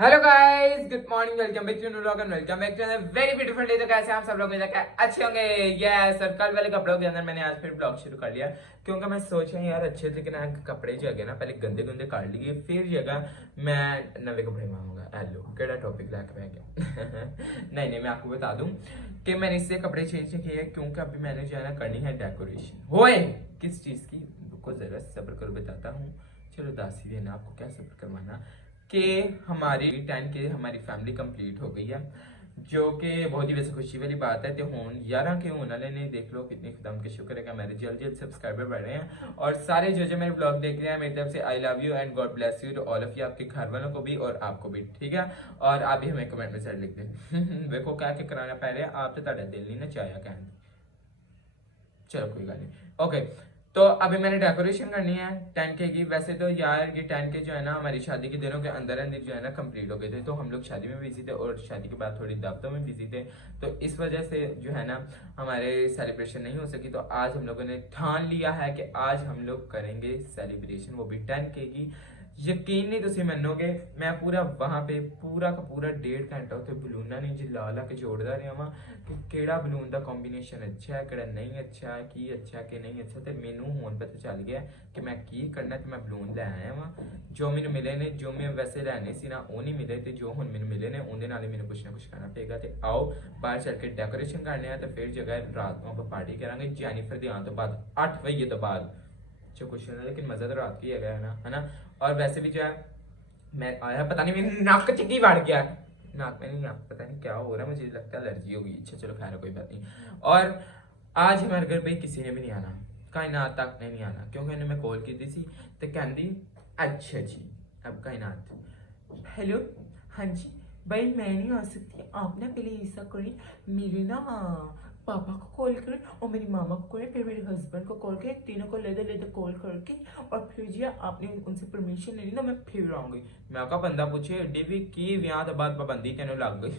Hello guys, good morning, welcome back to new vlog and welcome back to a very beautiful day. तो कैसे आप सब लोग मुझे अच्छे होंगे। यस, और कल वाले कपड़ों के अंदर मैंने आज फिर ब्लॉग शुरू कर लिया क्योंकि मैं सोचा यार अच्छे तरीके ना कपड़े जो है ना पहले गंदे गंदे काट लिए, फिर जगह मैं नवे कपड़े मांगूंगा। हेलो, केड़ा टॉपिक लाके मैं गया नहीं नहीं, मैं आपको बता दूं कि मैंने इससे कपड़े चेंज किए क्योंकि अभी मैंने जो है ना करनी है डेकोरेशन। होए किस चीज की, रुको जरा सब्र करो, बताता हूँ। चलो दासी देना, आपको क्या सब्र करवाना कि हमारी 10K हमारी फैमिली कंप्लीट हो गई है, जो कि बहुत ही वैसे खुशी वाली बात है। तो हूँ 11 के होने वाले ने, देख लो कितनी खुदाम के शुक्र है कि मेरे जल्द जल्द सब्सक्राइबर बढ़ रहे हैं। और सारे जो मेरे ब्लॉग देख रहे हैं, मेरी तरफ से I love you and God bless you to all of you, आपके घर वालों को भी और आपको भी, ठीक है। और आप भी हमें कमेंट में सर लिख दें देखो क्या क्या कराना, पहले आप तो ताड़ा दिल नहीं ना चाया कहने, चलो कोई बात नहीं। ओके, तो अभी मैंने डेकोरेशन करनी है 10K की। वैसे तो यार ये 10K जो है ना हमारी शादी के दिनों के अंदर अंदर जो है ना कंप्लीट हो गए थे, तो हम लोग शादी में बिजी थे और शादी के बाद थोड़ी दावतों में बिजी थे, तो इस वजह से जो है ना हमारे सेलिब्रेशन नहीं हो सकी। तो आज हम लोगों ने ठान लिया है कि आज हम लोग करेंगे सेलिब्रेशन, वो भी 10K की। यकीन नहीं तुम मनोगे, मैं पूरा वहां पे पूरा का पूरा 1.5 घंटा उत्थे बलूना नहीं जी ला के जोड़ता रहा वहां कि केड़ा बलून का कॉम्बीनेशन अच्छा है, केड़ा नहीं अच्छा है, की अच्छा कि नहीं अच्छा। तो मैनू हुण पता चल गया कि मैं की करना, तो मैं बलून लै आया वहां। जो मैंने मिले ने, जो मैं वैसे लैने सी ना वो नहीं मिले, तो जो हुण मैंने मिले ने उनके नाल मैंने कुछ ना कुछ करना पेगा। तो आओ बाहर चल के डेकोरेशन करने हैं, तो फिर जगह रात को आप पार्टी करेंगे जेनिफर के आने तो बाद 8 बजे तो बाद। जो कुछ नहीं, लेकिन मजा तो रात की है ना। और वैसे भी जो है मैं आया, पता नहीं मेरी नाक चिक्की बढ़ गया, नाक में नहीं, नाक पता नहीं क्या हो रहा है, मुझे लगता है एलर्जी होगी। अच्छा चलो खैर कोई बात नहीं। और आज हमारे घर पे किसी ने भी नहीं आना, कायनात तक ने नहीं आना, क्योंकि इन्हें मैं कॉल की थी सी तो कहती अच्छा जी अब कायनात हेलो हाँ जी भाई मैं नहीं आ सकती, आप ना पहले ऐसा करें, मेरे ना पापा को कॉल करें और मेरी मामा को करें, फिर मेरे हस्बैंड को कॉल करें, तीनों को लेदर लेदर कॉल करके और फिर जी आपने उनसे परमिशन ले ली ना मैं फिर आऊंगी। मैं का बंदा पूछे एडी भी की ब्याह के बाद पाबंदी तेन लग गई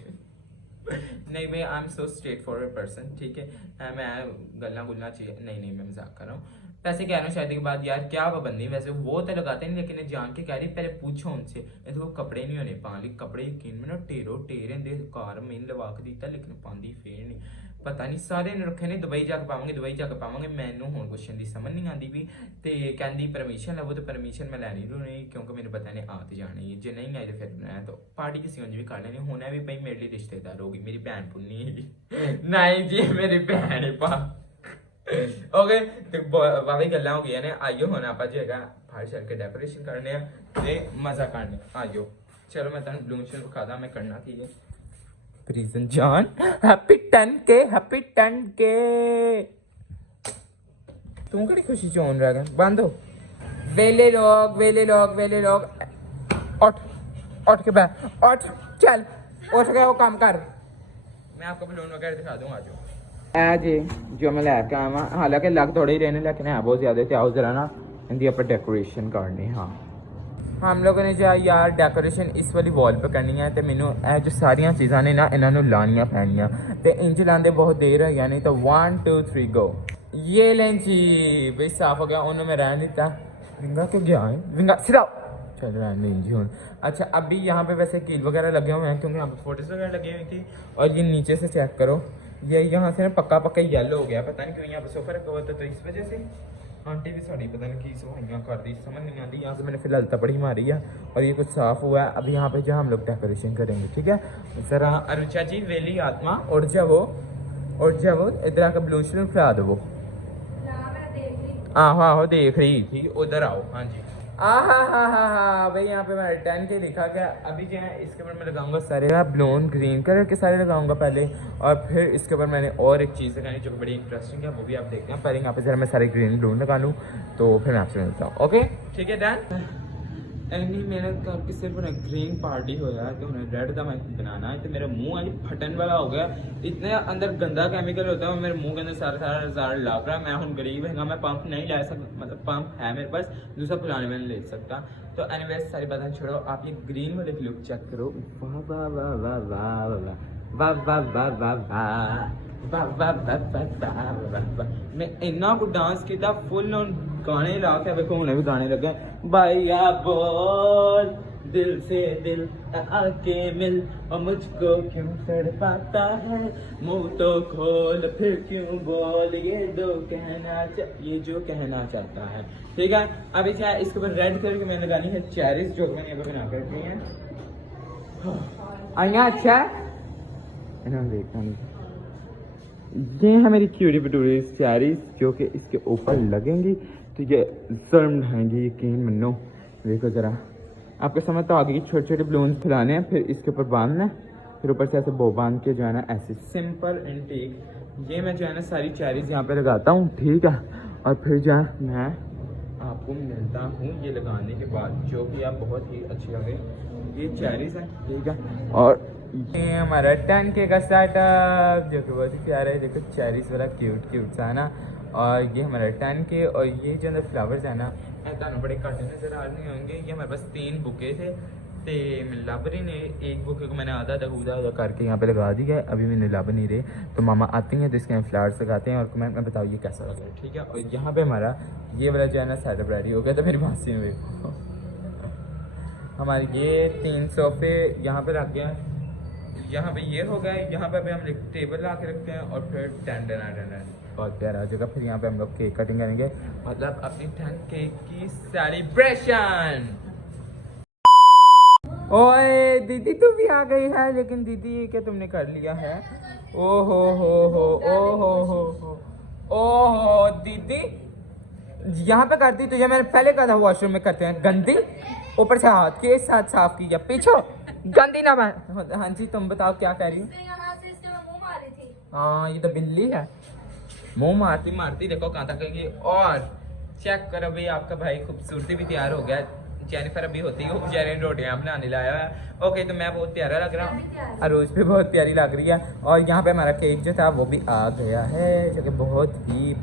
नहीं भाई, I am so straight forward person, ठीक है। मैं गल्ला गुल्ला चाहिए नहीं, मैं मजाक कर रहा हूँ। पैसे कह रहा हूँ शादी के बाद यार क्या पाबंदी, वैसे वो तो लगाते नहीं, लेकिन जान के कह रही पहले पूछो उनसे, देखो कपड़े नहीं होने पाने, कपड़े यकीन में ना टेरो टेरे कार में लवा के दिता, लेकिन पाँदी फिर नहीं, पता नहीं सारे ने रखे ने दुबई जाके पावांगे, दुबई जाके पावांगे। मैनू हुण कुछ दी समझ नहीं आती भी, तो कहती परमिशन लवो, तो परमिशन मैं लैनी नहीं, क्योंकि मेरे पता ने आ तो जाना ही, जे नहीं आए तो फिर मैं तो पार्टी किसी भी कर लेनी। होना भी भाई मेरे लिए रिश्तेदार होगी, मेरी भैन पुन्नी है नहीं जी मेरी भैन है पा ओके। तो वावी गल्ला हो गई ने, आइयो हुण आपां जो है बाहर चल के डेकोरेशन करने ते मजा करने, आइयो चलो मैं तुहानूं ब्लून शून विखा दा मैं करना की है। प्रीजन जान हैप्पी 10K, हैप्पी 10K। तू कड़ी खुशी चोन रह गया, बंद हो वेले लोग वेले लोग वेले लोग, उठ उठ के बैठ, उठ चल उठ के वो काम कर, मैं आपको बलून वगैरह दिखा दूंगा। जो जी जो मैं लैके आया वहाँ, हालांकि लग थोड़े ही रहने, लेकिन है बहुत ज्यादा, आओ जरा ना इनकी आप डेकोरेशन करनी। हाँ हम लोगों ने जो यार डेकोरेशन इस वाली वॉल पे करनी है, तो मैनू जो सारिया चीज़ा ने ना इन्होंने लानिया पैनिया, तो इंज लाते बहुत देर हो गया, नहीं तो 1 2 3 गो। ये लें जी भाई साफ हो गया, उन्होंने मैं रहने देता। विंगा क्यों गया है, विंगा सिरा चल रहने जी हूँ। अच्छा अभी यहाँ पे वैसे कील वगैरह लगे हुए हैं, क्योंकि यहाँ पे फोटोज वगैरह लगी हुई थी। और ये नीचे से चेक करो, ये यहाँ से ना पक्का पक्का येलो हो गया, पता नहीं क्यों यहाँ पे सोफा रखा हुआ था, तो इस वजह से आंटी भी साड़ी पता नहीं की सफाइयाँ कर दी, समझ नहीं आती। यहाँ से मैंने फिलहाल तपड़ी मारी है और ये कुछ साफ हुआ है। अब यहाँ पे जो हम लोग डेकोरेशन करेंगे, ठीक है। जरा अरुचा जी वेली आत्मा उठ जाओ इधर आकर ब्लू शून फैला दो। आहो आहो देख रही, ठीक है उधर आओ। हाँ जी हाँ भाई यहाँ पे मैं 10K लिखा गया। अभी जो है इसके ऊपर मैं लगाऊंगा सारे ब्लून ग्रीन कलर के सारे लगाऊंगा पहले, और फिर इसके ऊपर मैंने और एक चीज़ लगानी जो कि बड़ी इंटरेस्टिंग है, वो भी आप देखते हैं। पहले यहाँ पे जरा मैं सारे ग्रीन ब्लून लगा लूँ, तो फिर मैं आपसे मिलता हूँ। ओके ठीक है डन। इन्नी मेहनत करके सिर्फ उन्हें ग्रीन पार्टी होया है, तो उन्हें रेड का मैं बनाना है, तो मेरा मुंह आज फटन वाला हो गया, इतने अंदर गंदा केमिकल होता है मेरे मुंह के अंदर सारा सारा नज़ारा लग रहा है। मैं हूँ गरीब है, मैं पंप नहीं ले सकता, मतलब पंप है मेरे पास, दूसरा फुलाने में नहीं ले सकता। तो एनीवेज सारी बातें छोड़ो, आप ये ग्रीन वाले लुक चेक करो, वाह वाह वाह वाह वाह वाह वाह वाह वाह वाह। मैं इन्ना को डांस किया फुल ऑन गाने ला के, देखो उन्हें भी गाने लगे भैया बोल दिल से दिल आके मिल और मुझको क्यों तड़पाता है, मुंह तो खोल फिर क्यों बोल, ये जो कहना चाहता है। ठीक है, अभी चाहे इसके ऊपर रेड कलर की मैंने लगानी है चेरीज, जो मैंने यहाँ पे बना कर रखी है। आइया अच्छा है, देखता नहीं। ये है मेरी क्यूरी पटूरी चेरीज जो कि इसके ऊपर लगेंगी। ठीक है, जर्म रहेंगी, यकीन मनो। देखो जरा, आपको समझ तो आ गई। छोटे छोटे बलून्स फैलाने हैं, फिर इसके ऊपर बांधना है, फिर ऊपर से ऐसे बो बांध के जो है ना ऐसे सिंपल एंड टेक। ये मैं जो है ना सारी चेरीज यहाँ पे लगाता हूँ। ठीक है, और फिर जो है मैं आपको मिलता हूँ ये लगाने के बाद, जो कि आप बहुत ही अच्छी लगे। ये चेरीज है। ठीक है, और ये हमारा 10K का स्टार्टअप जो कि बहुत ही प्यारा है। देखो चेरीज वाला क्यूट क्यूट सा है ना। और ये हमारा 10K, और ये जो अंदर फ्लावर्स है ना ਤੁਹਾਨੂੰ बड़े घट नजर आ रहे होंगे। ये हमारे पास 3 बुके थे, तो मिलाबरी ने एक बुके को मैंने आधा आधा करके यहाँ पे लगा दिया है। अभी मैंने लब नहीं रहे, तो मामा आती हैं तो इसके फ्लावर्स लगाते हैं और कमेंट में बताओ ये कैसा लग रहा है। ठीक है, और यहाँ पे हमारा ये वाला जो है ना सेटअप रेडी हो गया। तो मेरी मासी ने देखो हमारे ये 3 सोफे यहाँ पे रख गया, यहाँ पे ये हो गए। यहाँ पे अभी हम टेबल ला के रखते हैं और फिर टेंडर बहुत प्यारा हो जाएगा। फिर यहाँ पे हम लोग केक कटिंग करेंगे, मतलब अपनी 10K की सेलिब्रेशन। ओए दीदी तू भी आ गई है, लेकिन दीदी ये क्या तुमने कर लिया है? ओ हो हो दीदी यहाँ पे करती तुझे मैंने पहले कहा था वॉशरूम में करते हैं गंदी, ऊपर से हाथ के साथ साफ किया पीछे गंदी ना मैं। हाँ जी तुम बताओ क्या कह रही हो? हाँ ये तो बिल्ली है, मुंह मारती देखो कहाँ तक गई। और चेक करो भाई, आपका भाई खूबसूरती भी तैयार हो गया। जेनिफर अभी होती है, वो बेचारे रोटियां बनाने लाया है। ओके, तो मैं बहुत प्यारा लग रहा हूँ, अरोज भी बहुत प्यारी लग रही है। और यहाँ पे हमारा केक जो था वो भी आ गया है, जो कि बहुत ही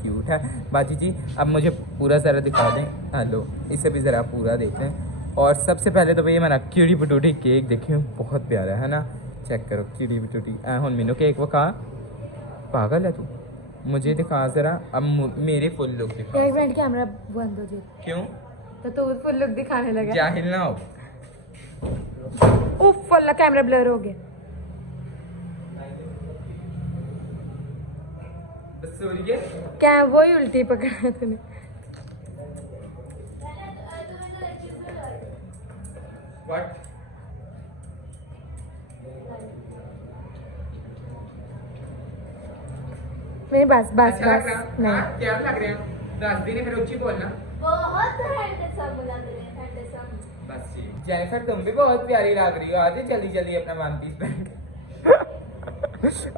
क्यूट है। बाजी जी अब मुझे पूरा ज़रा दिखा दें। हेलो, इसे भी ज़रा पूरा देख लें। और सबसे पहले तो भाई हमारा कीड़ी पटूटी केक देखें, बहुत प्यारा है ना। चेक करो कीड़ी पटूटी। हुन मीनू केक वो खा, पागल है तू, मुझे दिखा जरा। अब मेरे फुल लुक दिखा। एक मिनट कैमरा बंद हो जाए। क्यों? तो तू फुल लुक दिखाने लगा। जाहिल ना हो। उफ अल्लाह कैमरा ब्लर हो गया। क्या वही उल्टी पकड़ा तूने? What? मेरी बस अच्छा नहीं। क्या लग रहे हैं? दस दिन फिर ऊंची बोलना। बहुत हैंडसम लग रहे हैं, हैंडसम। बस ठीक। जेनिफर तुम भी बहुत प्यारी लग रही हो, आज जल्दी अपना वन पीस पहन के।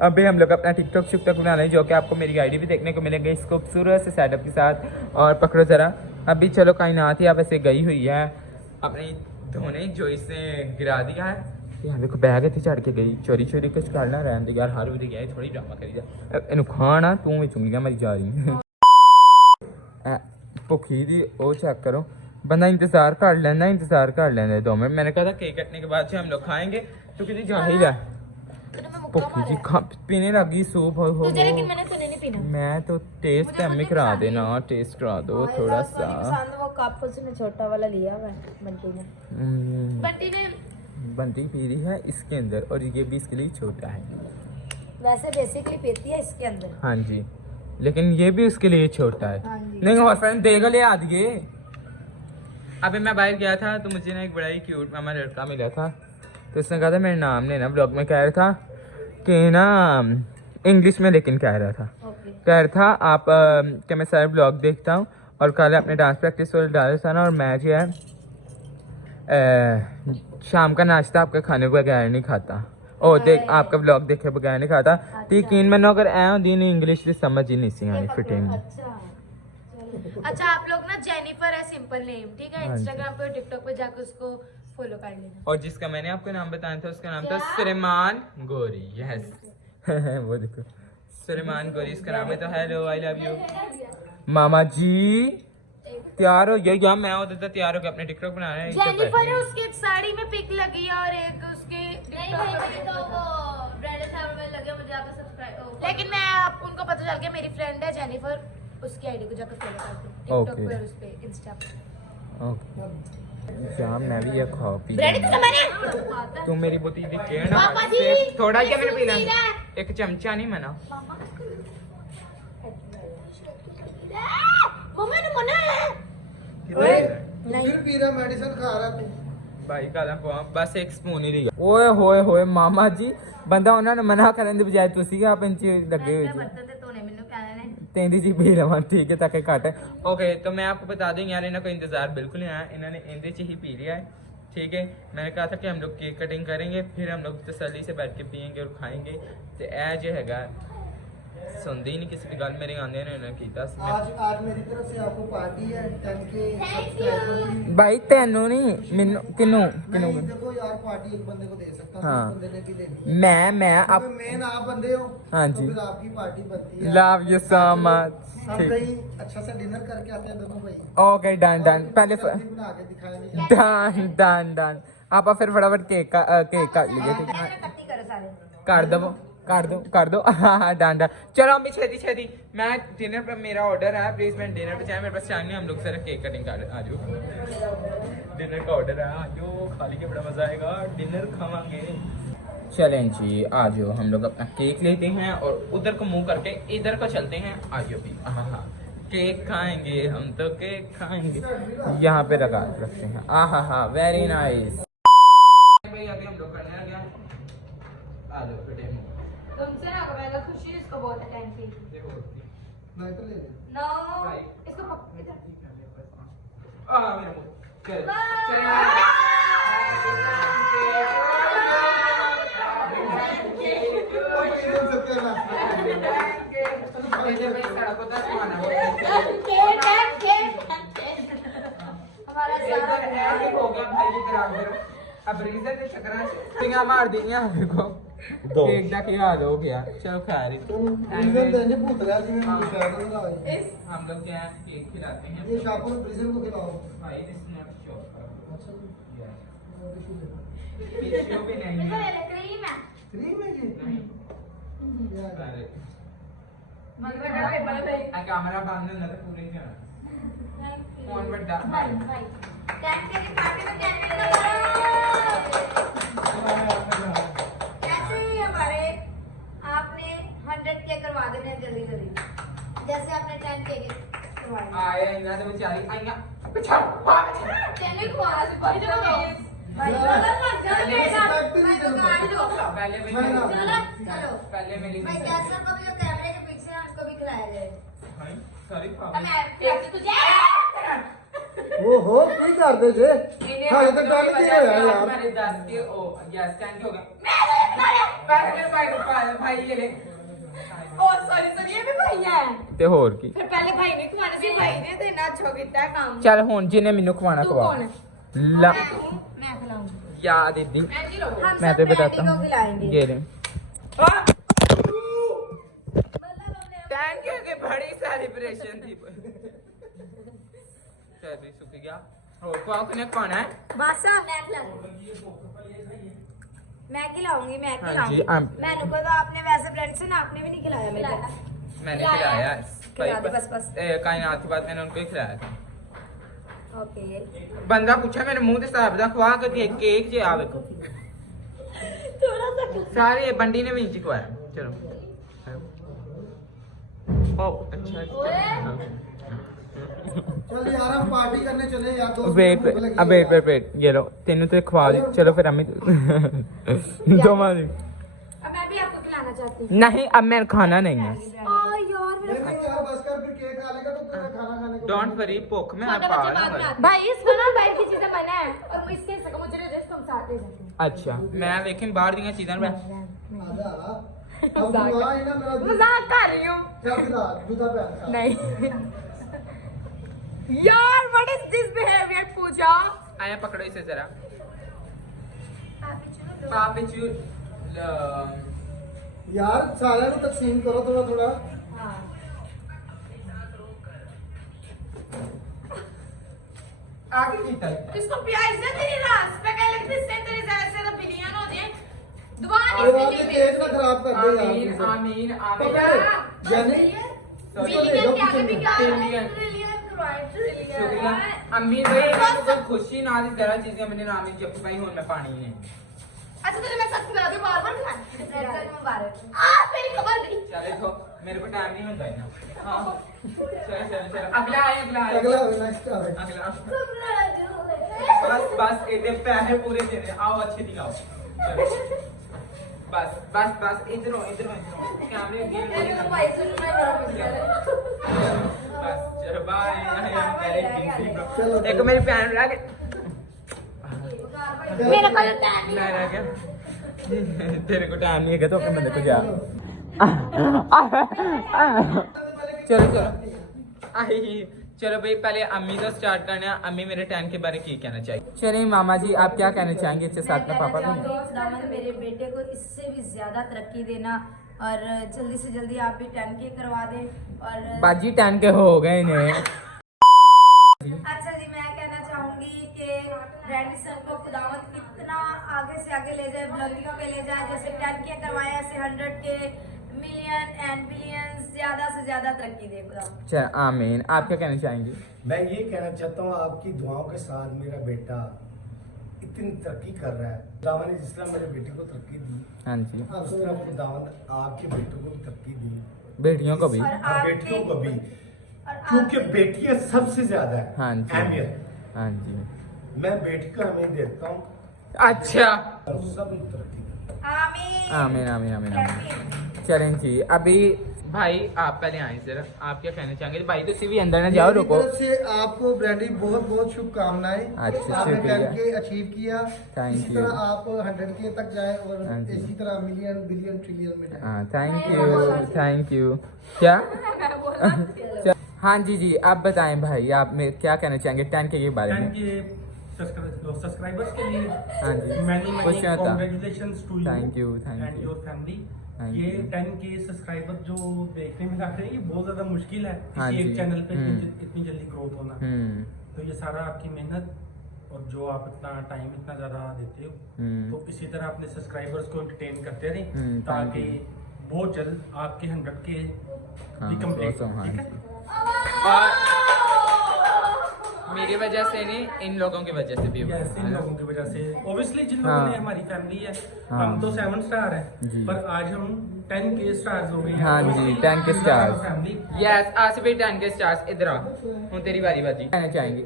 अभी हम लोग अपना टिकटॉक शिकटॉक बना रहे हैं, जो कि आपको मेरी आईडी भी देखने को मिलेंगे इस खूबसूरत से सेटअप के साथ। और पकड़ो जरा, अभी चलो कायनात ही आप ऐसे गई हुई है अपनी धोने, जो इसे गिरा दिया है। यहाँ देखो बैग इतने चढ़ के गई, चोरी कुछ करना रहन दे यार, हर वीडियो गया थोड़ी ड्रामा करी जा। इनू खाना तू भी चुंगियां मरी जा रही भुखी दी। ओ चेक करो, बंदा इंतजार कर लेना 2 मिनट। मैंने कहा था केक कटने के बाद से हम लोग खाएंगे, तो किसी जाहिल है भुखी जी पीने लगी सूप। हो मैं तो टेस्ट हमें करा देना, टेस्ट करा दो थोड़ा सा। वो कप उसने छोटा वाला लिया हुआ है बंटी ने बंटी पी रही है इसके अंदर, और ये भी इसके लिए छोटा है। वैसे बेसिकली पीती है इसके अंदर। हाँ जी, लेकिन ये भी उसके लिए छोटा है। हाँ नहीं और फ्रेंड देगा ले आ दिए। अभी मैं बाहर गया था तो मुझे ना एक बड़ा ही क्यूट मामा लड़का मिला था, तो उसने कहा था मेरे नाम ने ना ब्लॉग में कह रहा था कि ना इंग्लिश में, लेकिन कह रहा था कह रहा था आप कि मैं सारे ब्लॉग देखता हूँ और कल अपने डांस प्रैक्टिस वाले डाला था ना, और मैं जो है शाम का नाश्ता आपका खाने के बगैर नहीं खाता। ओ देख आपका ब्लॉग देखे बगैर नहीं खाता। तो यकीन मानो अगर ऐ होंदी नहीं इंग्लिश की समझ ही नहीं सी आनी फिटिंग। अच्छा आप लोग ना जेनिफर है सिंपल नेम, ठीक है? इंस्टाग्राम पे टिकटॉक पे जाकर उसको फॉलो कर लेना। और जिसका मैंने आपको नाम बताया था उसका नाम था सुलेमान गोरी। यस वो देखो सुलेमान गोरी इसका नाम है। तो हेलो आई लव यू मामा जी। तैयार हो गया या मैं उधर तक तैयार हो गया अपने टिकटॉक बना रहे हैं। जेनिफर है उसके साड़ी में पिक लगी है और एक उसके नहीं तो वो ब्रांडेड साड़ी में लगे, मुझे आकर सब्सक्राइब। लेकिन मैं आप उनको पता चल गया मेरी फ्रेंड है जेनिफर, उसकी आईडी को जाकर फॉलो करते हैं टिकटॉक पे और उस पे इंस्टा पे। ओके शाम मैं भी ये खा पी रेडी तो मैंने तू मेरी बुती दी के ना पापा जी, सिर्फ थोड़ा ये क्या मैंने पी सूप पी लेना रहा है। एक चमचा नहीं मना मम्मा ने मना है नहीं पी रहा मेडिसिन खा रहा तू भाई काला बस एक स्पून ही लिया ओए होए होए मामा जी ਬੰਦਾ ਉਹਨਾਂ ਨੂੰ ਮਨਾ ਕਰਨ ਦੀ ਬਜਾਏ ਤੁਸੀਂ ਆਪ ਇੰਚ ਲੱਗੇ ਹੋਏ ਜੀ बर्तन ते धोने मैंने कहना ने तेंदी जी पी लवा ठीक है ताकि घट ओके तो मैं आपको बता दूं यार इन्हें कोई इंतजार बिल्कुल नहीं आया इन्होंने इंदे च ही पी लिया है ठीक है मैंने कहा था कि हम लोग केक कटिंग करेंगे फिर हम लोग तसल्ली से बैठ के पियेंगे और खाएंगे तो ए जो हैगा सुनते ही नहीं किसी की गल मेरे आंदे ने इन्होंने कीता आज मेरी तरफ से आपको पार्टी है 10 के सब्सक्राइबर की भाई तेनू नहीं मेनू किनू किनू नहीं देखो यार पार्टी एक बंदे को दे सकता हूं हाँ। दूसरे बंदे ने भी देनी मैं अब आप मेन आप बंदे हो हाँ तो जी। फिर आपकी पार्टी बनती है लव यू सो मच हम कहीं अच्छा सा डिनर करके आते हैं दोनों भाई ओके डन डन पहले सब्जी बना के दिखाएंगे डन डन डन आप फिर फटाफट केक काट लीजिए ठीक है कट्टी करो सारे कर दो हाँ डन डन चलो अम्मी छेती छेती मैं डिनर पर मेरा ऑर्डर है प्लीज मैं डिनर पे चाहे मेरे पास टाइम नहीं हम लोग सिर्फ केक कटिंग कर आ जाओ डिनर का ऑर्डर है आ जाओ खा के बड़ा मजा आएगा डिनर खावांगे चलें जी आ जाओ हम लोग अपना केक लेते हैं और उधर को मुंह करके इधर को चलते हैं आ जाओ भी हाँ हाँ केक खाएंगे हम तो केक खाएंगे यहाँ पे रखते हैं आ हा वेरी नाइस भाई अभी हम लोग करने लगे हैं आ जाओ बेटे तुमसे ना मैं खुशी इसको बहुत टाइम की देखो मैं तो ले ले नो भाई। इसको इधर मेरा मुंह चल हमारा सारा हो गया भाई की तरह अब रीजन के चक्कर मार दी देखो केक का क्या हाल हो गया चलो खैर प्रिजन देने भूत रहा जी मैं शायद नहीं लाया हम लोग क्या है केक खिलाते हैं ये शाहपुर प्रिजन को खिलाओ भाई दिस नॉट शॉप अच्छा जी टिश्यू भी नहीं है क्रीम है फ्री में जी नहीं यार मगर का पेपर है आ कैमरा बंद ना तो पूरे जाना फोन बड़ा भाई भाई कैसे की पार्टी में कैसे का कैसे ही हमारे आपने 100 के करवा देने जल्दी जल्दी जैसे आपने 10 के करवाए आया इना तो बेचारी आईया पीछे चैनल को आ से भाई जो भाई चलो लग जाओ पहले मेरी चलो पहले मेरी भाई कैसा को भी कैमरे के पीछे है उनको भी खिलाया जाए सॉरी तो मैं खिलाती तुझे वो हो की कर दे जे हाले तक डर के होया यार मेरे 10 के ओ यस थैंक यू हो गया पहले भाई ये ले ओ सॉरी ये भी भाई है ਤੇ ਹੋਰ ਕੀ फिर पहले भाई ने खवाने से भाई ने तो इतना अच्छा किया काम ਚੱਲ ਹੁਣ ਜਿਹਨੇ ਮੈਨੂੰ ਖਵਾਣਾ तू ਖਵਾ कौन है ला मैं खिलाऊंगी या दीदी हम मैं सब तो बताता को हूँ खिलाएंगे ये ले थैंक यू की बड़ी सेलिब्रेशन थी चल सुख गया और कौन कौन है बासा मैं खिलाऊंगी मैं हाँ जी, खिलाऊंगी मैंने को तो आपने वैसे ब्रेड से ना आपने भी नहीं खिलाया मेरे को मैंने खिलाया खिला दे बस बस कायनात के बाद मैंने उनको ही खिलाया था ओके बंदा पूछा मेरे मुंह ते साहब दा खवा के केक जे आ देखो थोड़ा सा सारे बंडी ने भी इंची खवाया चलो ओ अच्छा चल यार हम पार्टी करने चले यार दोस्त वेट अब वेट ये लो तेनू तो खवा दी चलो फिर अम्मी दो मारी अब मैं भी आपको खिलाना चाहती हूँ नहीं अब मैं खाना नहीं है यार मेरा नहीं यार बस कर फिर केक खा लेगा तो पूरा खाना खाने को डोंट वरी भूख में आप छोटे पा बच्चे ना बाद में भाई। आते। भाई इसको ना बैठ की चीजें बना है और इसके हिस्से को मुझे रेस्ट हम साथ ले जाते हैं अच्छा मैं लेकिन बाहर दी चीज़ां में आजा अब तू आ ही ना मेरा मजाक कर रही हूँ चल फिर जूता पहन नहीं यार व्हाट इज दिस बिहेवियर पूजा आया पकड़ो इसे जरा पापी चू यार सारा को तकसीम करो थोड़ा थोड़ा आगे की तरफ इसको प्याज दे तेरी रास पे कह लगती इससे तेरी जैसे तो बिलियन हो जाए दुआ अरे बाप नहीं रे केक ना खराब कर दे आमीन यार आमीन पकड़ आमीन जानी बिलियन के आगे भी क्या ट्रिलियन। ट्रिलियन ट्रिलियन शुक्रिया अम्मी भाई कोई खुशी ना दी जरा चीजें मैंने नाम ही जब भाई हुन मैं पानी नहीं अच्छा तुझे मैं सच बता दूं बार-बार खिलाना मुबारक मेरी खबर नहीं चले तो मेरे को टाइम नहीं होता है ना हां चल अगला आए अगला नेक्स्ट आ रहा अगला बस इधर पैसे पूरे देने आओ अच्छे दिखाओ चलो बस इधर कैमरे भाई सुन मैं बस चलो बाय चलो एक मेरी पैन रह गई मेरा कोई टाइम नहीं मैं रह गया तेरे को टाइम नहीं है तो अपने बंदे को जा चलो आई चलो भाई पहले अम्मी तो स्टार्ट करना है अम्मी मेरे टैन के बारे में कहना चाहिए चलिए मामा जी आप क्या कहना चाहेंगे इसके साथ में पापा को खुदावन मेरे बेटे को इससे भी ज्यादा तरक्की देना और जल्दी से जल्दी आप भी 10K करवा दें और बाजी टैन के हो गए इन्हें अच्छा जी मैं कहना चाहूंगी कि ब्रांडिसन को खुदावन इतना आगे से आगे ले जाए बुलंदियों पे ले जाए जैसे 10K करवाया ऐसे 100K मिलियन एंड बिलियन ज्यादा से ज्यादा तरक्की दे खुदावन। चल आमीन आप क्या कहना चाहेंगे मैं ये कहना चाहता हूँ आपकी दुआओं के साथ मेरा बेटा इतनी तरक्की कर रहा है खुदावन ने जिस तरह मेरे बेटे को तरक्की दी हाँ जी उस तरह खुदावन आपके बेटों को भी तरक्की दी बेटियों को भी और और आपके- बेटियों को भी और क्योंकि आपके- बेटियां सबसे ज्यादा है हाँ जी अहमियत हाँ जी मैं बेटी को अहमियत देता हूँ अच्छा और सब तरक्की करें। आमीन आमीन आमीन आमीन आमीन चलें जी अभी भाई आप पहले आए जरा आप क्या कहना चाहेंगे भाई तो भी अंदर ना जाओ मेरी रुको तरफ से आपको ब्रांडी बहुत शुभकामनाएं अच्छा, आपने शुक्रिया। 10K अचीव किया Thank इसी you. तरह आप 100K तक जाए और हाँ जी। इसी तरह मिलियन बिलियन ट्रिलियन में जाए हाँ थैंक यू क्या चल, हाँ जी आप बताएं भाई आप में क्या कहना चाहेंगे 10K के बारे में सब्सक्राइबर्स के लिए हाँ जी many खुश होता congratulations to you Thank you. and your family। Thank ये you. 10K सब्सक्राइबर जो देखने में लग रहे हैं ये बहुत ज्यादा मुश्किल है हाँ किसी जी। एक चैनल पे हम्म। इतनी जल्दी ग्रोथ होना। तो ये सारा आपकी मेहनत और जो आप इतना टाइम इतना ज्यादा देते हो तो इसी तरह अपने सब्सक्राइबर्स को एंटरटेन करते रहें thank ताकि you. बहुत जल्द आपके 100K हाँ, भी कंप्लीट दोस्तों, हाँ ठीक है। जी। और मेरी वजह से नहीं इन लोगों की वजह से भी हुआ, Yes, है इन ना? लोगों की वजह से ऑब्वियसली जिन लोगों हाँ। ने हमारी फैमिली है हाँ। हम तो 7 स्टार है जी। पर आज हम 10K स्टार्स हो गए हैं हाँ जी 10K स्टार्स फैमिली यस आज से भी 10K स्टार्स इधर आ हूँ तेरी बारी बाजी कहना चाहेंगे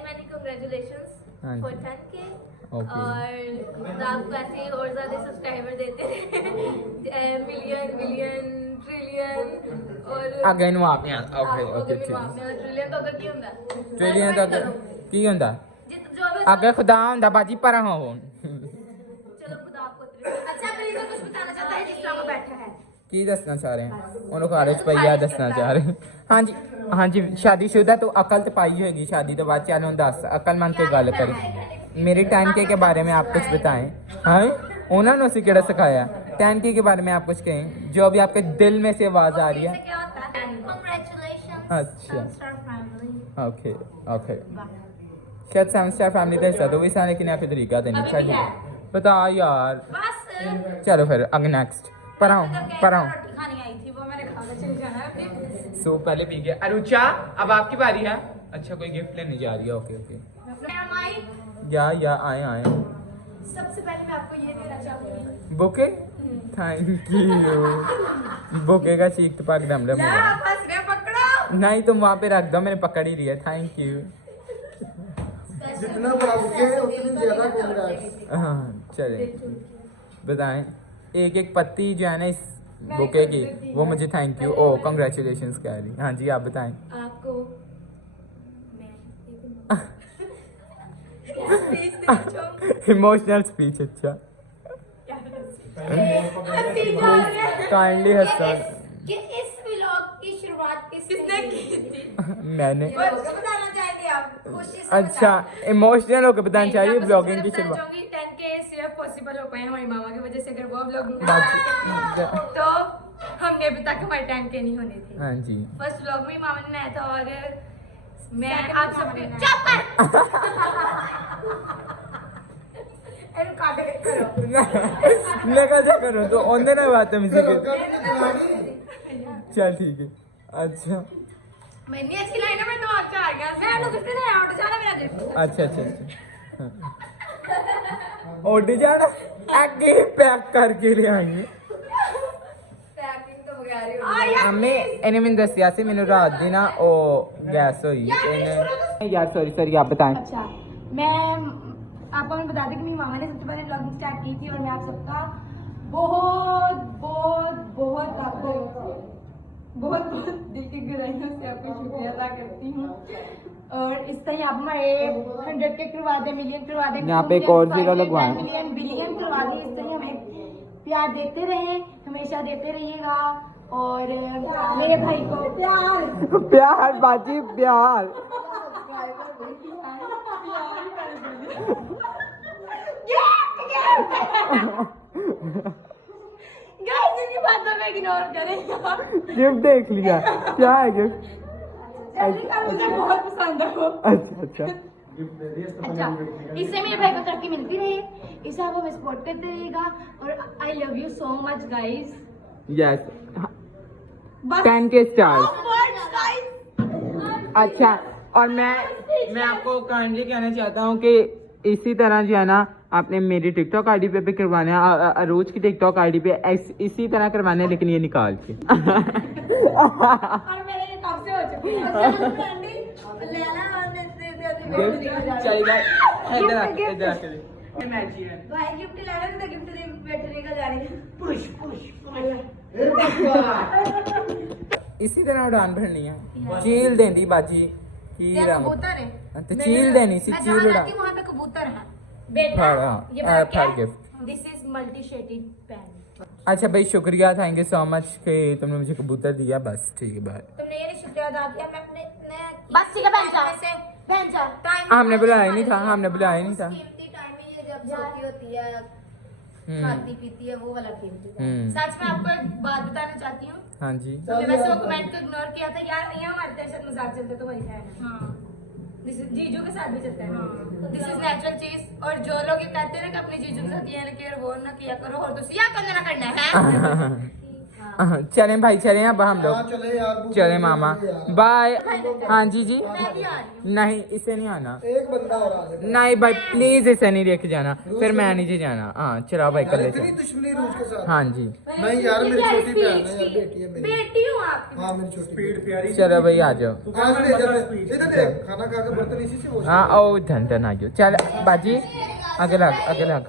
मैनी कांग्रेचुलेशंस हाँ फॉर जी। 10K ओके और खुदा आपको ऐसे ही और ज्यादा सब्सक्राइबर देते रहे मिलियन बिलियन ट्रिलियन और अगेन वहाँ पे ओके ओके ट्रिलियन तो अगर की ਹੁੰਦਾ ट्रेडिंग तो की ਹੁੰਦਾ जित जो भी अगे खुदा ਹੁੰਦਾ बाजी पर हो चलो खुदा आपको अच्छा प्लीज कुछ बताना चाहता है जिस तरह वो बैठा है की दसना चाह रहे हैं उन्होंने खारिज पईया दसना चाह रहे हैं हाँ जी शादीशुदा तो अकल तो पाई होगी शादी तो बाद चलो दस अकल मन के गल करें मेरे 10K के बारे में आप कुछ बताएं हाँ उन्होंने उसे केड़ा सिखाया 10K के बारे में आप कुछ कहें जो अभी आपके दिल में से आवाज आ रही है क्या होता है कांग्रेचुलेशंस अच्छा स्टार फैमिली ओके ओके शायद 7 स्टार फैमिली का हिस्सा तो वैसा लेकिन आपके तरीका देने अभी भी चाहिए है। बता यार बस चलो फिर आगे नेक्स्ट पढ़ाऊँ रोटी खानी आई थी वो मैंने खा के चली जाना है सो पहले पी गया अरुचा अब आपकी बारी है अच्छा कोई गिफ्ट लेने जा रही है ओके ओके या आए सबसे पहले मैं आपको ये देना चाहूंगी बुके थैंक यू बुके का चीख तो पाक दम रहा मुझे फंस गया पकड़ो नहीं तुम वहाँ पे रख दो मैंने पकड़ ही लिया थैंक यू जितना बड़ा बुके है उतनी ज्यादा कांग्रेस हाँ चले बताएं एक एक पत्ती जो है ना इस बुके की वो मुझे थैंक यू ओ कॉन्ग्रेचुलेशंस कह रही हाँ जी आप बताएं आपको इमोशनल स्पीच अच्छा काइंडली हंसा कि इस व्लॉग की शुरुआत किसने की थी मैंने बताना चाहेंगे आप खुशी से अच्छा इमोशनल होकर बताना चाहिए मैं ब्लॉगिंग की बताना शुरुआत चाहूंगी 10K सिर्फ पॉसिबल हो पाए हमारी मामा की वजह से अगर वो ब्लॉग बात- तो हमने अभी तक हमारे 10K नहीं होने थे हाँ जी फर्स्ट व्लॉग में ही मामा ने बनाया था और मैं Second आप में सबके मामा ने चुप कर एनु काट के करो निकल जा करो तो ओंदे ना बात है मुझे चलो, कर दी। चल ठीक है अच्छा मैंने अच्छी लाइन है, मैं दिमाग से आ गया। मैं गिफ्ट दे आउट जाना मेरा गिफ्ट। अच्छा ओडी जाना आगे पैक करके ले आएंगे। पैकिंग तो बगैर ही हो हमें इन्हें मैंने दसिया सी मैंने रात दी ना ओ गैस हुई इन्हें यार सॉरी आप बताएं। अच्छा, मैं आपको मैं बता दें कि मेरी मामा ने सबसे पहले व्लॉगिंग स्टार्ट की थी और मैं आप सबका बहुत बहुत बहुत आपको बहुत बहुत दिल की गहराइयों से आपको शुक्रिया अदा करती हूँ। और इस तरह आप हमारे 100 के करवा दे, मिलियन करवा दे, यहाँ पे एक और जीरो लगवाएं। मिलियन बिलियन करवा दे। इस तरह हमें प्यार देते रहे, हमेशा देते रहिएगा। और मेरे भाई को प्यार बाजी प्यार गाइस इनकी बातों को इग्नोर करें। गिफ्ट देख लिया क्या है गिफ्ट? जल्दी कर, मुझे बहुत पसंद है वो। अच्छा अच्छा, इससे मेरे भाई को तरक्की मिलती रहे, इसे आप हमें सपोर्ट करते रहिएगा। और आई love you so much guys. Yes बस 10 के स्टार्स। गाइस अच्छा और मैं आपको काइंडली कहना चाहता हूँ कि इसी तरह जो है ना आपने मेरी टिकटॉक आईडी पे भी करवाने हैं, अरोज की टिकटॉक आईडी पे इसी तरह करवाने हैं, लेकिन ये निकाल के और मेरे ये कब से हो चुके हैं। चलेगा इधर आके भाई गिफ्ट लेना तो गिफ्ट दे बैठने का जाने। इसी तरह उड़ान भरनी है। चील देंदी बाजी की रंग कबूतर है। तो चील देनी सी मैं चील जहाँ उड़ा जाती हूँ वहाँ पे कबूतर है। बेटा ये बता क्या फर है? Gift. This is multi shaded pen. अच्छा भाई शुक्रिया, थैंक यू सो मच कि तुमने मुझे कबूतर दिया। बस ठीक है बाय। तुमने ये नहीं शुक्रिया अदा किया, मैं अपने बस ठीक है बहन जा टाइम हमने बुलाया ही नहीं था, हमने बुलाया ही नहीं था। कीमती टाइम में ये जब सोती होती है, हम्म। खाती पीती है, वो वाला कीमती टाइम। हम्म। सच में आपको एक बात बताना चाहती हूँ। हाँ जी तुमने वैसे वो कमेंट को इग्नोर किया था यार, ये हमारे तेरे साथ मजाक चलते तो वही है। हाँ दिस इज जीजू के साथ भी चलता है। दिस इज नेचुरल चीज। और जो लोग ये कहते हैं ना कि अपने जीजू के साथ ये ना केयर वो ना किया करो और दूसरी या करना करना है। चलें भाई चलें अब हम हाँ, लोग चले यार भूख चले लगी मामा है यार। बाय। हाँ जी जी मैं भी आ रही हूँ। नहीं इसे नहीं आना। एक बंदा और आ जाएगा। नहीं भाई प्लीज इसे नहीं लेके जाना, फिर मैं नहीं जी जाना। हाँ चलो भाई यार, कर इतनी लेते। दुश्मनी रूस के साथ। हाँ जी नहीं यार मेरी छोटी बहन है यार, बेटी है मेरी। बेटी हूँ आपकी। हाँ मेरी छोटी स्पीड प्यारी। चलो भाई आ जाओ। आज ले इधर देख, खाना खा के बर्तन इसी से वॉश हाँ ओ धन धन आ जाओ। चल बाजी आगे लग।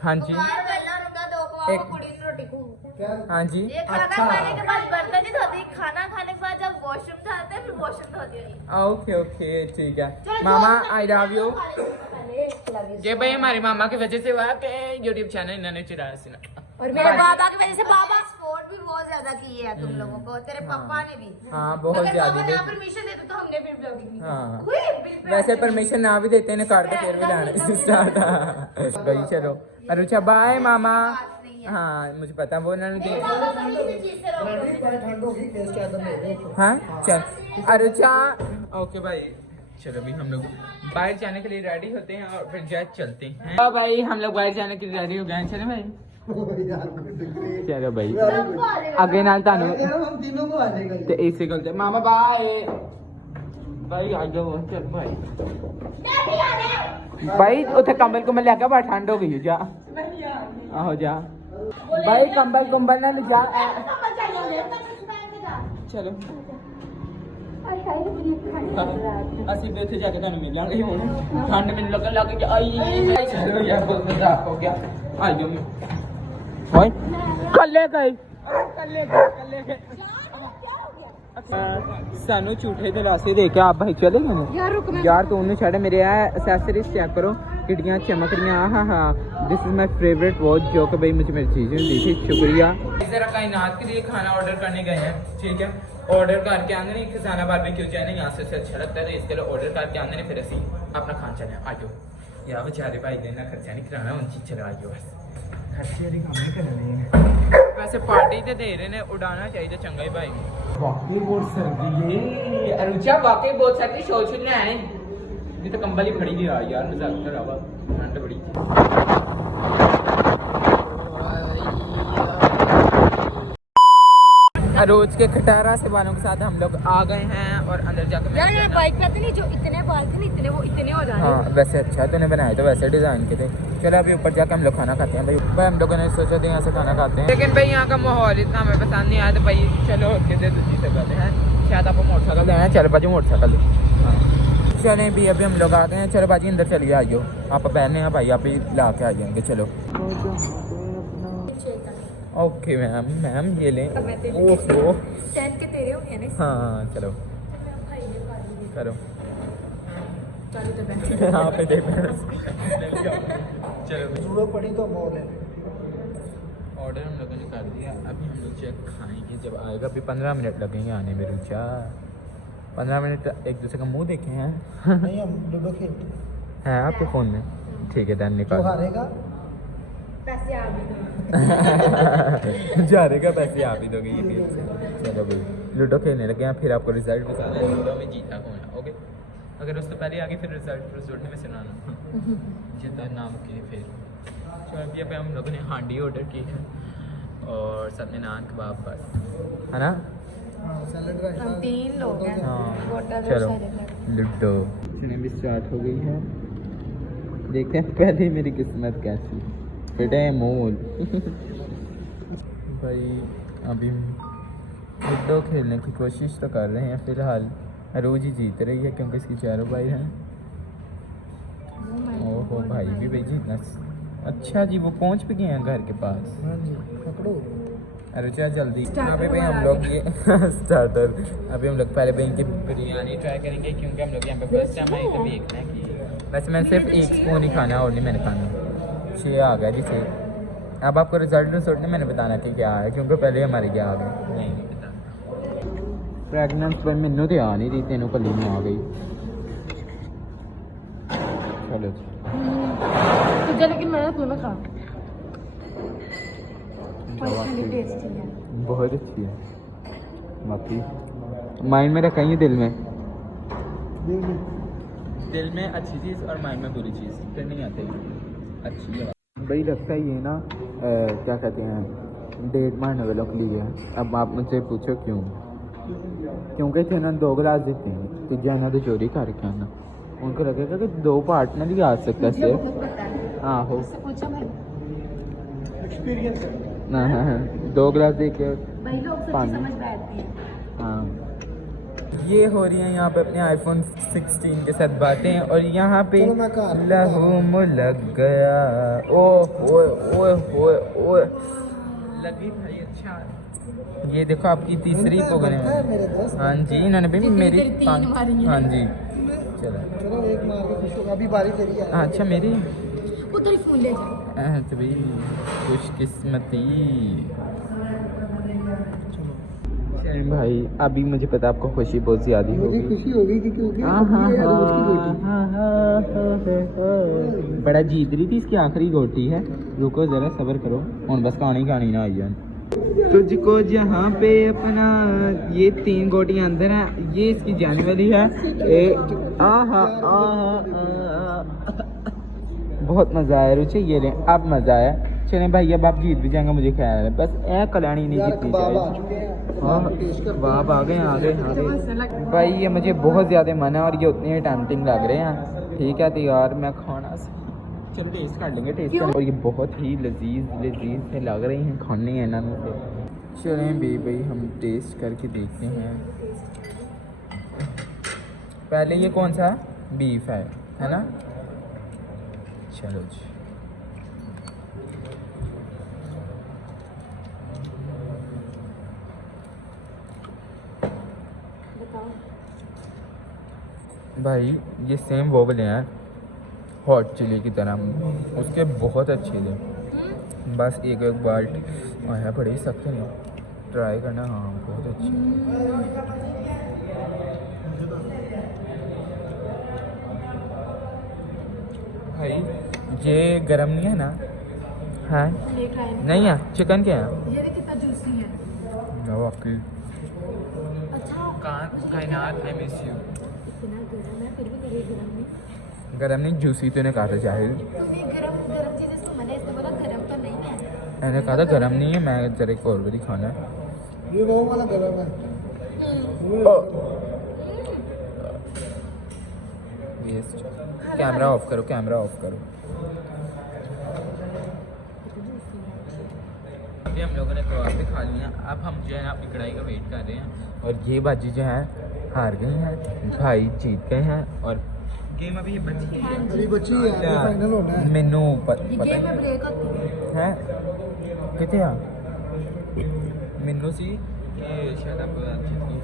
हाँ जी बाहर पहला रुका दो को एक- कुड़ी ने रोटी को। हाँ जी ये खाना खाने के बाद बर्तन नहीं धोती, खाना खाने के बाद जब वॉशरूम जाते हैं फिर वॉशरूम धोती है। ओके ओके ठीक है मामा आई लव यू। ये भाई हमारे मामा की वजह से हुआ कि यूट्यूब चैनल इन्होंने चुराया सी ना। और मेरे बाबा की वजह से बाबा सपोर्ट भी बहुत ज्यादा की है तुम लोगों को, तेरे पापा ने भी। हाँ बहुत अगर ज्यादा पापा दे। ना परमिशन देते तो हमने फिर ब्लॉगिंग नहीं हाँ। की। हुई, बिल्कुल वैसे ऐसे। परमिशन ना भी देते हैं काट के फिर भी लाना स्टार्ट। भाई चलो अरुचा बाय मामा। हाँ मुझे पता वो उन्होंने मेरे दे। बाबा कभी किसी चीज से रोक ठंडी पर ठंड होगी फेस के अंदर ले लो। हाँ चल अरुचा ओके भाई चलो भाई हम लोग बाहर जाने के लिए रेडी होते हैं और फिर जैज चलते हैं। हाँ भाई हम लोग बाहर जाने के लिए रेडी हो गए हैं। चलो भाई यार good degree। चलो भाई सबको आ जाएगा। अगे नाल तानू ये हम तीनों को आ जाएगा ते इसे गलते मामा बाय भाई आ जाओ चल भाई। डैडी आ रहे हैं। भाई उथे कंबल कुंबल लेके बड़ा ठंड हो गई है जा। आहो जा भाई कंबल कुंबल ना ले जा। कंबल चाहिए ले, कंबल पहन के जा। चलो ਅਸੀਂ ਵੀ ਉੱਥੇ ਜਾ ਕੇ ਤੁਹਾਨੂੰ ਮਿਲਾਂਗੇ ਹੁਣ ਠੰਡ ਮੈਨੂੰ ਲੱਗਣ ਲੱਗ ਗਈ ਆਈ ਚਲੋ ਯਾਰ ਬਹੁਤ ਮਜ਼ਾਕ ਹੋ ਗਿਆ ਆ ਜਾਓ ਓਏ ਕੱਲੇ ਗਏ ਸਾਨੂੰ ਝੂਠੇ ਦਿਲਾਸੇ ਦੇ ਕੇ ਆਪ ਭਾਈ ਚਲੇ ਗਏ ਨੇ ਯਾਰ ਤੂੰ ਉਹਨੂੰ ਛੱਡ ਮੇਰੇ ਆ ਐਕਸੈਸਰੀਜ਼ ਚੈੱਕ ਕਰੋ किटियां चमक रही हैं। हाँ हाँ this is my favourite watch जो कि भाई मुझे मेरी चीज़ें दी थी शुक्रिया। ज़रा कायनात के लिए खाना ऑर्डर करने गए हैं ठीक है। ऑर्डर करके आने नहीं खजाना बारबेक्यू चैनल यहाँ से अच्छा लगता है तो इसके लिए ऑर्डर करके आने नहीं फिर असी अपना खान चले आ जाओ यार बेचारे भाई देना खर्चा नहीं कराना उन चीज चलो आ जाओ बस खर्चे वाली काम नहीं करने। वैसे पार्टी तो दे रहे ने उड़ाना चाहिए चंगा ही भाई वाकई बहुत सर्दी है अरुचा वाकई बहुत सर्दी शो शुरू है ये तो कंबल ही फड़ी नहीं रहा यार मजाक कर रहा ठंड बड़ी। अरोज के खटारा से बालों के साथ हम लोग आ गए हैं और अंदर जाकर यार ये बाइक पे नहीं, जो इतने बाल थे ना, इतने वो इतने हो जाए। हाँ वैसे अच्छा तूने बनाए तो वैसे डिज़ाइन के थे। चलो अभी ऊपर जाकर हम लोग खाना खाते हैं भाई हम लोगों ने सोचा था यहाँ से खाना खाते हैं, लेकिन भाई यहाँ का माहौल इतना हमें पसंद नहीं आया तो भाई चलो किसी दूसरी से करते हैं। शायद आपको मोटरसाइकिल देना है, चलो बाजू मोटरसाइकिल हाँ चलें भी अभी हम लोग आ गए हैं। चलो बाजी अंदर चलिए आइयो, आप पहने हैं भाई आप ही ला के आ जाएंगे। चलो ओके मैम मैम ये लें। ओहो 10 के तेरे होंगे ना। हाँ चलो करो चलो तो बैठ। यहाँ पे देख चलो जरूरत पड़ी तो मॉल है। ऑर्डर हम लोगों ने कर दिया, अभी हम लोग चेक खाएंगे जब आएगा। अभी 15 मिनट लगेंगे आने में। रुचा 15 मिनट एक दूसरे का मुंह देखे हैं। नहीं हम लूडो खेलते है आपके फ़ोन में? ठीक है डन जो निकाल। हारेगा पैसे आ गए। जा रहेगा पैसे आप ही दोगे ये खेल से। चलो भाई लूडो खेलने लगे हैं, फिर आपको रिजल्ट बताना है लूडो में जीता कौन है। ओके अगर उससे पहले आगे फिर रिजल्ट में सुनाना जितना नाम के फिर। चलो अभी हम लोगों ने हांडी ऑर्डर की है और साथ में नान कबाब बस है ना। सैलड हम 3 लोग हैं। हाँ होटल चलो लूडो सुने भी स्टार्ट हो गई है। देखते हैं पहले मेरी किस्मत कैसी बेटे मोल। भाई अभी लूडो खेलने की कोशिश तो कर रहे हैं फिलहाल। रोज ही जीत रही है क्योंकि इसकी चारों भाई हैं। ओहो भाई भी भाई जीतना। अच्छा जी वो पहुंच भी गए हैं घर के पास। हाँ जी पकड़ो। अरे चल जल्दी। अभी भाई हम लोग ये स्टार्टर अभी हम लोग पहले भाई इनकी बिरयानी ट्राई करेंगे क्योंकि हम लोग यहाँ पे फर्स्ट टाइम आए तो देखना है कि वैसे मैंने सिर्फ एक स्पून ही खाना और नहीं मैंने खाना। 6 आ गया जी 6। अब आपको रिजल्ट नहीं मैंने बताना कि क्या है क्योंकि पहले हमारे क्या आ गए नहीं पता। प्रेगनेंस पर मैनू तो आ नहीं रही तेनों कली में आ गई। चलो तुझे लेकिन मैंने तुम्हें खा टेस्टी है। बहुत अच्छी है। बाकी माइंड में रखा ही दिल में अच्छी चीज़ और माइंड में बुरी चीज़ फिर नहीं आती अच्छी है भाई। लगता है ये ना क्या कहते हैं डेट मारने वालों के लिए। अब आप मुझसे पूछो क्यों? क्योंकि इन्होंने 2 गिलास देते हैं तीजा इन्होंने तो चोरी करके आना। उनको लगेगा कि 2 पार्टनर ही आ सकता है सिर्फ। हाँ हो एक्सपीरियंस है। हाँ 2 गिलास दे के भाई लोग सच्ची पानी। समझ बैठते हैं। हाँ ये हो रही है यहाँ पे अपने आईफोन 16 के साथ बातें और यहाँ पे चलो मैं कार लहू लग गया। ओह ओए ओए ओए ओए लगी भाई। अच्छा ये देखो आपकी तीसरी पोगने बनता है मेरे दोस्त। हाँ जी इन्होंने भी जितनी मेरी देर 3 मारी है। हाँ जी चलो चलो एक मार के खुश होगा। अभी बारी तेरी है। अच्छा मेरी उधर ही फोन ले जा। तो भाई खुशकिस्मती भाई। अभी मुझे पता आपको खुशी बहुत ज़्यादा मुझे होगी। खुशी होगी कि क्योंकि हाँ अब हाँ ये है रोज की रोटी। हाँ बड़ा जीत रही थी इसकी आखिरी गोटी है। रुको ज़रा सब्र करो और बस कहानी ना आई जाए। तुझको जहाँ पे अपना ये 3 गोटियाँ अंदर हैं ये इसकी जाने वाली है। बहुत मज़ा आया रुचि ये लें अब मज़ा आया। चलें भाई अब आप जीत भी जाएंगे मुझे ख्याल है बस ए कल्याणी नहीं यार जीतनी कबाब आ चाहिए। चुके हैं। हाँ टेस्ट कर बाप आ गए भाई। ये मुझे बहुत ज़्यादा मन है और ये उतने टेम्पटिंग लग रहे हैं। ठीक है तो यार मैं खाना चलो टेस्ट कर लेंगे टेस्ट कर। और ये बहुत ही लजीज से लग रही हैं खाने हैं ना से। चलें भाई हम टेस्ट करके देखते हैं। पहले ये कौन सा बीफ है ना। चलो जी भाई ये सेम वो वाले हैं हॉट चिली की तरह उसके बहुत अच्छे थे। बस एक बाल्ट आया बड़े ही सख्त नहीं ट्राई करना। हाँ बहुत अच्छे। भाई ये गरम नहीं है ना। हाँ नहीं है चिकन क्या है ये देख कितना जूसी है। वाकई अच्छा कायनात आई मिस यू। इतना गरम है फिर भी मेरे गरम नहीं। गरम नहीं जूसी तूने कहा था जाहिल। तूने गरम चीजें से मैंने इसने बोला गरम तो नहीं है। मैंने कहा था गरम नहीं है मैं जरा एक और बारी खाना है। ये वो वाला गरम है। कैमरा ऑफ करो, कैमरा ऑफ करो। अभी हम लोगों ने कबाब भी खा लिया। अब हम जो है ना अपनी कढ़ाई का वेट कर रहे हैं। और ये बाजी जो है हार गए हैं, भाई जीत गए हैं। और गेम अभी बची है, अभी बची है, अभी फाइनल होना है। मैनू ये पता गेम में ब्रेक होती है। है कितने आ मैनू सी कि शायद आप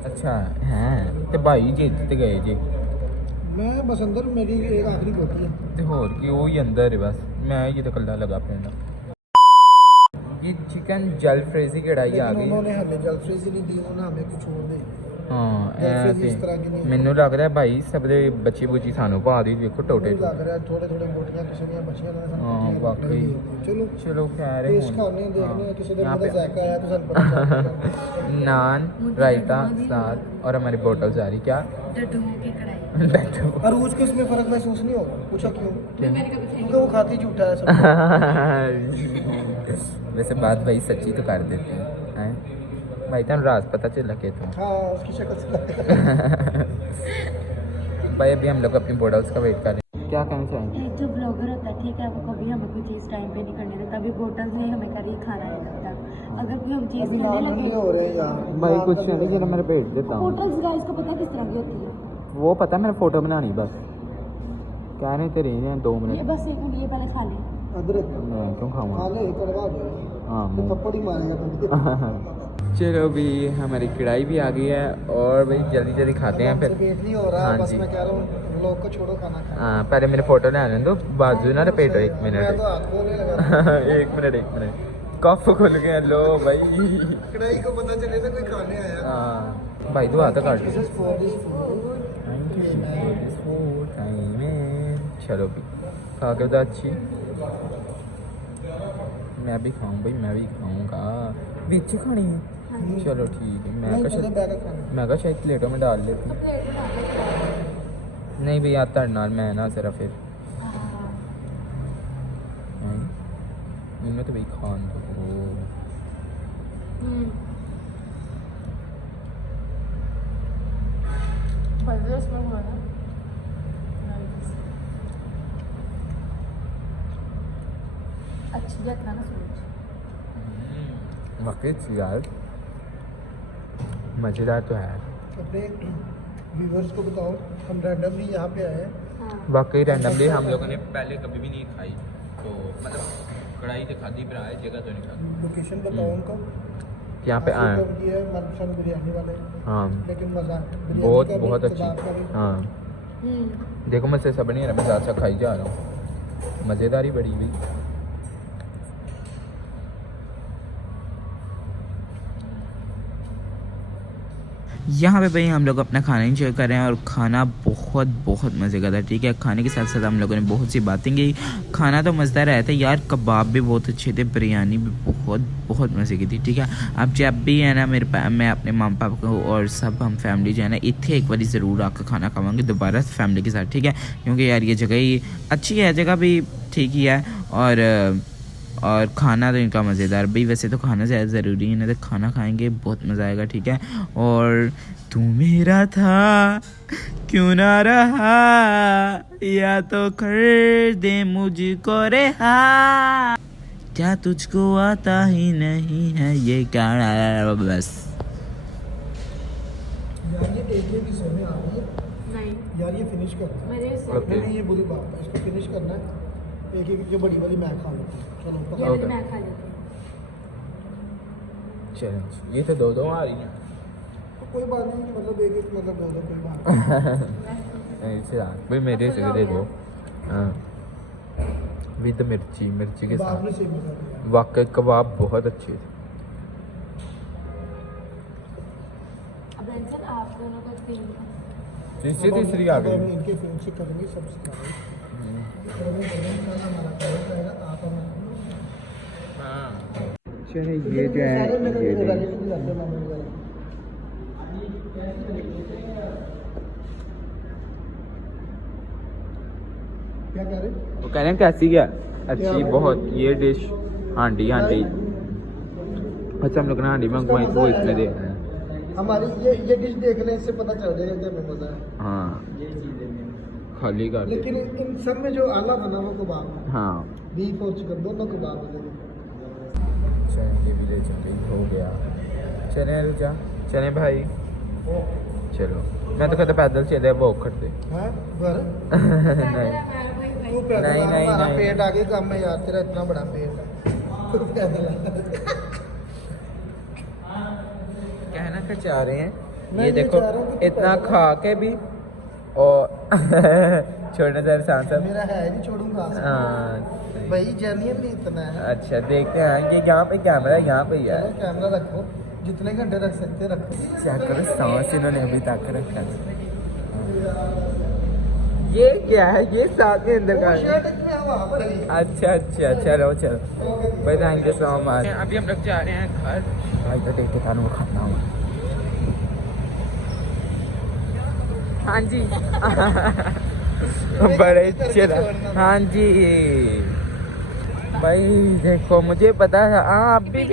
अच्छा हैं ते भाई जीत गए जी। मैं बस अंदर मेरी एक आखिरी बोतल है। ਤੇ ਹੋਰ ਕੀ ਉਹ ਹੀ ਅੰਦਰ ਹੈ ਬਸ ਮੈਂ ਇਹ ਤਾਂ ਕੱਲਾ ਲਗਾ ਪੈਣਾ। ये चिकन जल फ्रेजी कढ़ाई आ लेकिन गई। उन्होंने हमें जल फ्रीज ही नहीं दी, उन्होंने हमें कुछ और दे हाँ जल फ्रीज इस तरह की नहीं। ਮੈਨੂੰ ਲੱਗਦਾ ਭਾਈ ਸਭ ਦੇ ਬੱਚੀ ਬੁੱਚੀ ਸਾਨੂੰ ਪਾ ਦੀ ਵੇਖੋ ਟੋਟੇ ਮੈਨੂੰ ਲੱਗ ਰਿਹਾ ਥੋੜੇ ਥੋੜੇ ਮੋਟੀਆਂ ਕਿਸੇ ਦੀਆਂ ਬੱਚੀਆਂ ਨਾਲ ਸਾਨੂੰ ਹਾਂ, ਇਕੱਠੀਆਂ ਵਾਕਈ। ਚਲੋ ਚਲੋ ਖੈਰ ਹੈ ਟੇਸਟ ਕਰਨੇ ਦੇਖਨੇ हाँ। हैं, किसी दिन मेरा जायका आया तो ਸਾਨੂੰ पता चल नान रायता सलाद और हमारी बोतल जा रही क्या डड्डू की कढ़ाई। और उसके इसमें फर्क महसूस नहीं होगा? पूछा क्यों? मैंने कभी खाई क्योंकि वो खाती झूठा है सब। वैसे बात भाई सच्ची तो कर देते हैं भाई तुम राज पता चला के तो हाँ उसकी शक्ल से लगता है। भाई अभी हम लोग अपनी बोटल्स का वेट कर रहे हैं। क्या कहना चाहेंगे? एक जो ब्लॉगर होता है ठीक है, वो कभी हमें कोई चीज़ टाइम पे नहीं करने देता। अभी बोतल में हमें कभी खाना नहीं लगता। अगर कोई हम चीज़ अभी करने नाम लगे, नहीं हो रहे हैं यार। भाई नाम कुछ का नहीं जरा मेरे भेज देता हूँ। बोतल्स गाइस को पता किस तरह की होती है? वो पता है मेरे फोटो बनानी बस कह रहे थे रहे हैं 2 ये मिनट। बस एक मिनट, ये पहले खा लें। अदरक मैं क्यों खा खाऊंगा? ले कड़वा हो जाएगा। हाँ तो मुँह। थप्पड़ ही मारेगा तुमसे। चलो भी हमारी कढ़ाई भी आ गई है और भाई जल्दी जल्दी खाते हैं हमसे फिर। पेट नहीं हो रहा हाँ बस जी। मैं कह रहा हूँ लोग को छोड़ो खाना खाए। हाँ पहले मेरे फोटो ले आने दो, बाजू ना लपेटो। एक मैं तो मिनट हाथ खोलने लगा। एक मिनट कफ खुल गया लो भाई। कढ़ाई को पता चले ना कोई खाने आया। हाँ भाई दो हाथ काट This is for this food. चलो भी खा के बता अच्छी। मैं भी खाऊं भाई, मैं भी खाऊंगा। बीच खानी है चलो ठीक है। नहीं, पहले बैग खाना। मैं कहा शायद प्लेटों में डाल लेती। नहीं भैया आता नाल मैं ना जरा फिर इनमें तो भाई खान दो। अच्छी रखना ना सोच। वाकई यार मज़ेदार तो है। अपने व्यूअर्स को बताओ हम रैंडमली यहाँ पे आए हैं। वाकई रैंडमली हम लोगों ने पहले कभी भी नहीं खाई, तो मतलब कढ़ाई से खाती पर आए जगह तो नहीं खाती। लोकेशन बताओ उनको। यहाँ पे आए ये है मनपसंद बिरयानी वाले। हाँ लेकिन मजा बिरयानी बहुत का भी, बहुत अच्छी। कबाब का भी। हाँ देखो मुझसे सब नहीं है, मैं ज़्यादा खाई जा रहा हूँ। मज़ेदार ही बड़ी हुई। यहाँ पे भाई हम लोग अपना खाना इंजॉय कर रहे हैं और खाना बहुत बहुत मज़े का था। ठीक है, खाने के साथ साथ हम लोगों ने बहुत सी बातें की। खाना तो मज़ेदार आया था यार, कबाब भी बहुत अच्छे थे, बिरयानी भी बहुत बहुत मज़े की थी। ठीक है, अब जब भी है ना मैं अपने मामा पापा को और सब हम फैमिली जो है ना इतने एक बार ज़रूर आकर खाना खावांगे दोबारा फैमिली के साथ। ठीक है, क्योंकि यार ये जगह ही अच्छी है, जगह भी ठीक ही है और खाना तो इनका मज़ेदार भाई। वैसे तो खाना ज़्यादा ज़रूरी है ना, तो खाना खाएंगे बहुत मज़ा आएगा। ठीक है, और तू मेरा था क्यों ना रहा, या तो कर दे मुझको रिहा, क्या तुझको आता ही नहीं है ये गाना। बस यार ये एक ही सोने आ रही है नहीं यार, ये फिनिश कर। मेरे Okay. नहीं ये बुरी बात है, इसको फिनिश करना है। एक एक जो बड़ी वाली मैं खा लूँ। चलो ये पकड़। वाली Okay. मैं खा लेती हूँ। चैलेंज ये तो दो आ रही हैं। तो कोई बात नहीं कि मतलब एक एक मतलब दो कोई बात नहीं। भाई मेरे से दे दो। हाँ विद मिर्ची के बाप ने साथ। सेम बता दिया। वाकई कबाब बहुत अच्छे थे। अब रंजन आप दोनों को तीन तीसरी आ अब हम गई। इनके फिल्म से करेंगे सब सिखाएंगे। हमारा काम रहेगा, आप हमारा चलिए ये जो है ये नहीं। क्या कह रहे? वो कह रहे हैं कैसी क्या अच्छी क्या? बहुत ये डिश। हांडी हांडी अच्छा हम लोग ने हांडी मंगवाई तो वो इसमें दे रहे हैं। हमारी ये डिश देखने से पता चल जाएगा कि हमें मजा है। हाँ खाली कर दे। लेकिन इन सब में जो आला था ना वो कबाब था। हाँ बीफ और चिकन दोनों कबाब थे। चलिए भी ले चलते हो गया। चले रुचा चले भाई चलो। मैं तो कहता पैदल चले वो खड़ते हैं घर नहीं तू पैदल नहीं, आ, नहीं, हमारा नहीं। पेट आगे काम में यार तेरा इतना बड़ा पेट है तू पैदल आ। कहना क्या चाह रहे हैं मैं ये ये देखो चाह रहा हूँ कि तू इतना पैदल खा के भी और छोड़ने से इंसान सब मेरा है नहीं छोड़ूंगा हाँ भाई जेन्युइन नहीं इतना है। अच्छा देखते हैं ये यहाँ पे कैमरा है यहाँ पे ही है। चलो कैमरा रखो जितने घंटे रख सकते रखो। चेक करो सांस इन्होंने अभी तक रखा है। ये क्या है ये साथ में अंदर का है। शर्ट में हवा भरी। अच्छा अच्छा चलो चलो भाई थैंक यू सो मच। अभी हम लोग जा रहे हैं घर भाई का टेक खाना खाना हूँ। हाँ जी बड़े चला हाँ जी भाई देखो मुझे पता है हाँ अभी भी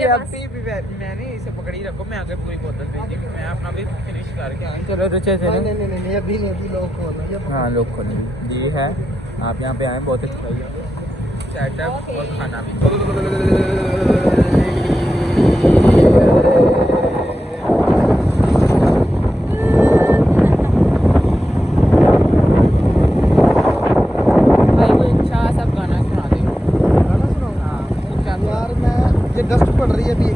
मैंने इसे पकड़ी रखो मैं आगे पूरी बोतल भेजी मैं अपना भी फिनिश करके आऊँ। चलो रुचे चलो नहीं अभी लोग खोलो ये हाँ लोग को नहीं जी है आप यहाँ पे आए बहुत अच्छा सेटअप और खाना भी। भाई वो इच्छा सब गाना सुना दे। गाना सुनाओ। हाँ यार मैं ये डस्ट पड़ रही है अभी।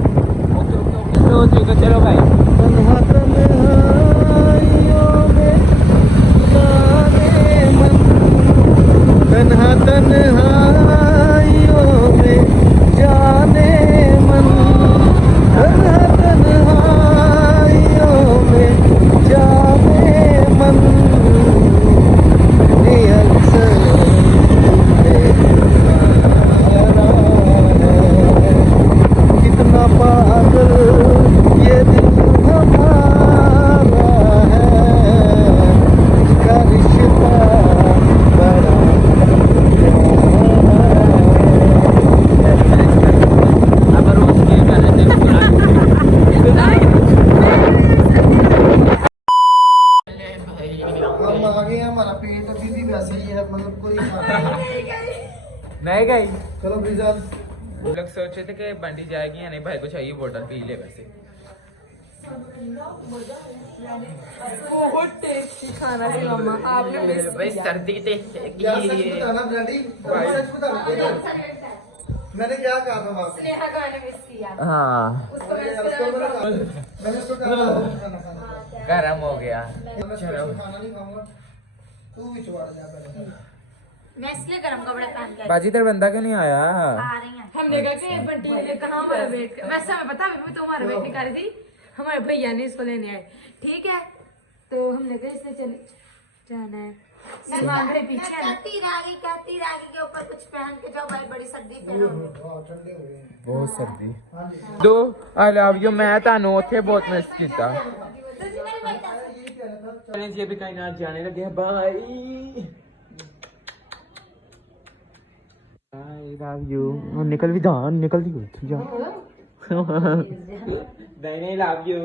तो चलो भाई तन्हा तन्हाइयों में जाने मन तन्हा तन्हाइयों में जाने मन तन्हा तन्हाइयों में जाने मन ये अक्सर कितना पागल ये दिल हमारा है इसका रिश्ता बड़ा अब रोज के गाने से हम आ गए हैं, हमारा पेट अभी भी वैसे ही है मतलब कोई खाना नहीं गई। चलो ब्रिजाल हम लोग सोचे थे कि बंटी जाएगी या नहीं भाई को चाहिए बोतल पी ले वैसे। बहुत टेस्टी खाना थी मम्मा आपने मिस भाई किया। सर्दी थे यार सच बताना ब्रांडी सच बताना मैंने क्या कहा था वहाँ पे स्नेहा को मैंने मिस किया हाँ उसको यार, मैंने मैंने उसको कहा था खाना खाना गर्म हो गया। मैं चलो खाना नहीं खाऊंगा तू भी चुवाड़ जा पहले मैं इसलिए गरम कपड़े पहन के बाजी तेरा बंदा क्यों नहीं आया? आ रही हैं। हमने कहा कि बंटी ने कहा हमारा वेट वैसे हमें पता अभी भी तो हमारा वेट नहीं कर रही थी हमारे भैया ने इसको लेने आए ठीक है तो हमने कहा इसने चले जाना है सलमान भाई पीछे है ना। कहती रागी के ऊपर कुछ पहन के जाओ भाई बड़ी सर्दी पहनो ठंडे हो गए बहुत सर्दी हाँ जी दो आई लव यू मैं तानू उथे बहुत मिस किया। ये भी कहीं ना जाने लगे बाय आई लव यू निकल भी जा निकल दी जा नहीं लव यू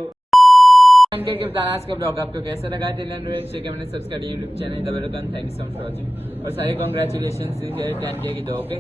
के किरदार आज का ब्लॉग आपको कैसा लगा मैंने सब्सक्राइब यूट्यूब चैनल दबा thank you so much for watching और सारे कांग्रेचुलेशंस 10K की दो ओके